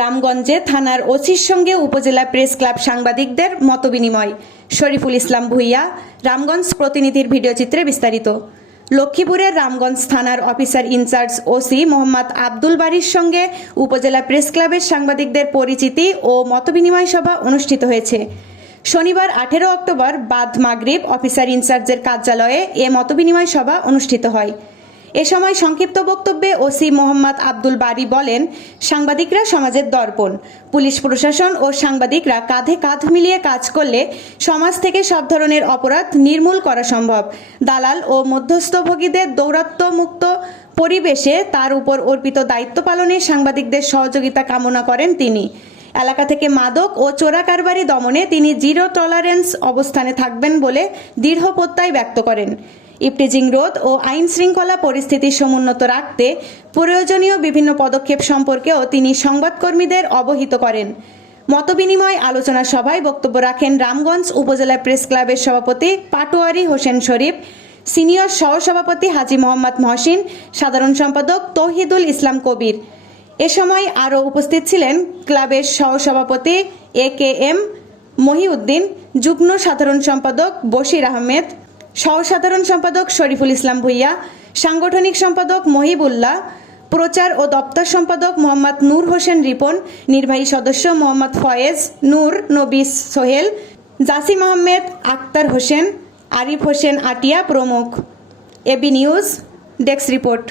রামগঞ্জে থানার ওসির সঙ্গে উপজেলা প্রেস ক্লাব সাংবাদিকদের মতবিনিময়। শরীফুল ইসলাম ভুইয়া, রামগঞ্জ প্রতিনিধির ভিডিওচিত্রে বিস্তারিত। লক্ষ্মীপুরের রামগঞ্জ থানার officer in charge OC Mohammad Abdul বাড়ির সঙ্গে উপজেলা প্রেস ক্লাবের সাংবাদিকদের পরিচিতি ও মতবিনিময় সভা অনুষ্ঠিত হয়েছে। শনিবার আঠেরো অক্টোবর বাদ মাগরিব অফিসার ইনচার্জের কার্যালয়ে এ মতবিনিময় সভা অনুষ্ঠিত হয়। এ সময় সংক্ষিপ্ত বক্তব্যে ওসি মোহাম্মদ আব্দুল বারি বলেন, সাংবাদিকরা সমাজের দর্পণ। পুলিশ প্রশাসন ও সাংবাদিকরা কাঁধে কাঁধ মিলিয়ে কাজ করলে সমাজ থেকে সব ধরনের অপরাধ নির্মূল করা সম্ভব। দালাল ও মধ্যস্থভোগীদের দৌরাত্ম্যমুক্ত পরিবেশে তার উপর অর্পিত দায়িত্ব পালনে সাংবাদিকদের সহযোগিতা কামনা করেন তিনি। এলাকা থেকে মাদক ও চোরা কারবারি দমনে তিনি জিরো টলারেন্স অবস্থানে থাকবেন বলে দৃঢ় প্রত্যয় ব্যক্ত করেন। ইপটিজিং রোধ ও আইন শৃঙ্খলা পরিস্থিতি সমুন্নত রাখতে প্রয়োজনীয় বিভিন্ন পদক্ষেপ সম্পর্কেও তিনি সংবাদকর্মীদের অবহিত করেন। মতবিনিময় আলোচনা সভায় বক্তব্য রাখেন রামগঞ্জ উপজেলা প্রেস ক্লাবের সভাপতি পাটোয়ারি হোসেন শরীফ, সিনিয়র সহসভাপতি হাজি মোহাম্মদ মহসিন, সাধারণ সম্পাদক তৌহিদুল ইসলাম কবির। এ সময় আরও উপস্থিত ছিলেন ক্লাবের সহসভাপতি এ কে এম মহিউদ্দিন, যুগ্ম সাধারণ সম্পাদক বশির আহমেদ সহসাধারণ সম্পাদক শরীফুল ইসলাম ভুইয়া, সাংগঠনিক সম্পাদক মহিবুল্লাহ, প্রচার ও দপ্তর সম্পাদক মোহাম্মদ নূর হোসেন রিপন, নির্বাহী সদস্য মোহাম্মদ ফয়েজ নূর নবী সোহেল, জাসিম আহমেদ আক্তার হোসেন, আরিফ হোসেন আটিয়া প্রমুখ। AB news, desk report.